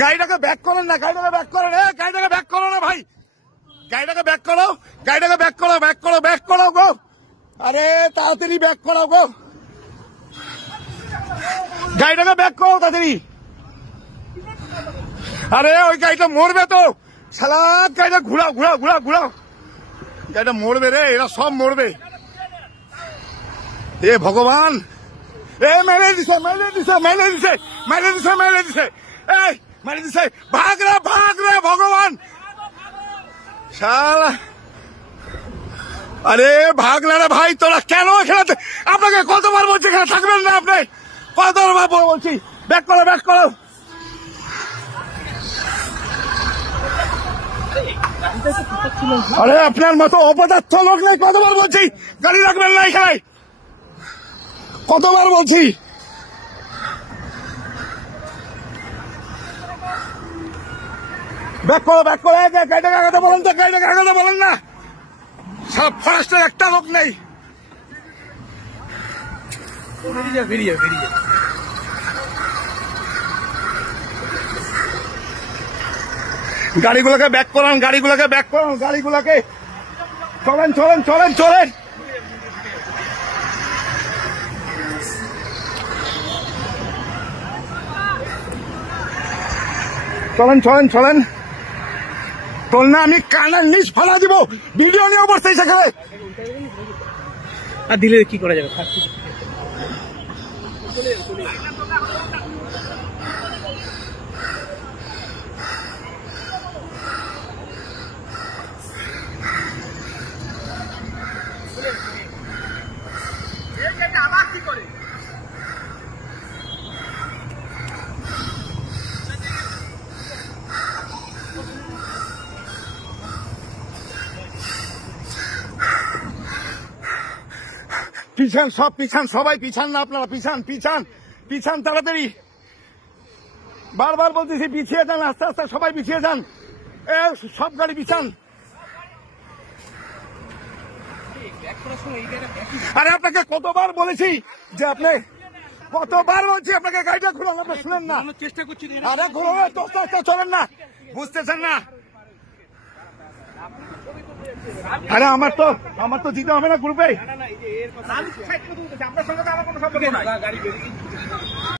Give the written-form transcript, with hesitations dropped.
গাড়িটাকে ব্যাক করেন না, গাড়িটাকে ব্যাক করেন, গাড়িটাকে ব্যাক করো না ভাই, গাড়িটাকে ব্যাক করো, গাড়িটাকে ব্যাক করো, ব্যাক করো, ব্যাক করো গো, আরে তাড়াতাড়ি ব্যাক করো গো, গাড়িটাকে ব্যাক করো তাড়াতাড়ি। আরে ওই গাড়িটা মরবে তো, শালা গাড়িটা ঘুরাও ঘুরাও ঘুরাও ঘুরাও, গাড়িটা মরবে রে, এরা সব মরবে। এ ভগবান, এ মেরে দিছে মেরে দিছে মেরে দিছে মেরে দিছে মেরে দিছে, এই মেরে দিছে, ভাগ রে ভগবান শালা। আরে ভাগ না রে ভাই, তোরা কেন এখানে, আপনাকে কতবার বলছি এখানে থাকবেন না, আপনি কতবার বলছি ব্যাক করো ব্যাক করো। আরে আপনার মতো অপদার্থ লোক নেই, কতবার বলছি গাড়ি রাখবেন না এখানে, কতবার বলছি। ব্যাক করো ব্যাক করো, গাড়িটাকে আগাতে বলেন তো, গাড়িটাকে আগাতে বলেন না, সব ফরেস্টের একটা লোক নেই। গাড়িগুলোকে ব্যাক করান, গাড়িগুলোকে ব্যাক করান, গাড়িগুলোকে, চলেন চলেন চলেন চলেন, চলেন চলেন চলেন, তোর না আমি কানার নিচ ফেলা দিব, ভিডিও নিয়ে বসতেই সেখানে। আর দিলে কি করা যাবে, পিছান, সব পিছান, সবাই পিছান না, আপনারা পিছান পিছান পিছান তাড়াতাড়ি, বারবার বলতেছি পিছিয়ে যান, আস্তে আস্তে সবাই পিছিয়ে যান, সব গাড়ি পিছান। আরে আপনাকে কতবার বলেছি যে আপনি, কতবার বলছি আপনাকে গাড়িটা খুলুন, আপনি শুনেন না, চেষ্টা করছি। আরে খুলুন, চলেন না, বুঝতেছেন না। আরে আমার তো দিতে হবে না গ্রুপে। আপনার সঙ্গে তো আমার কোনো সম্পর্ক নাই।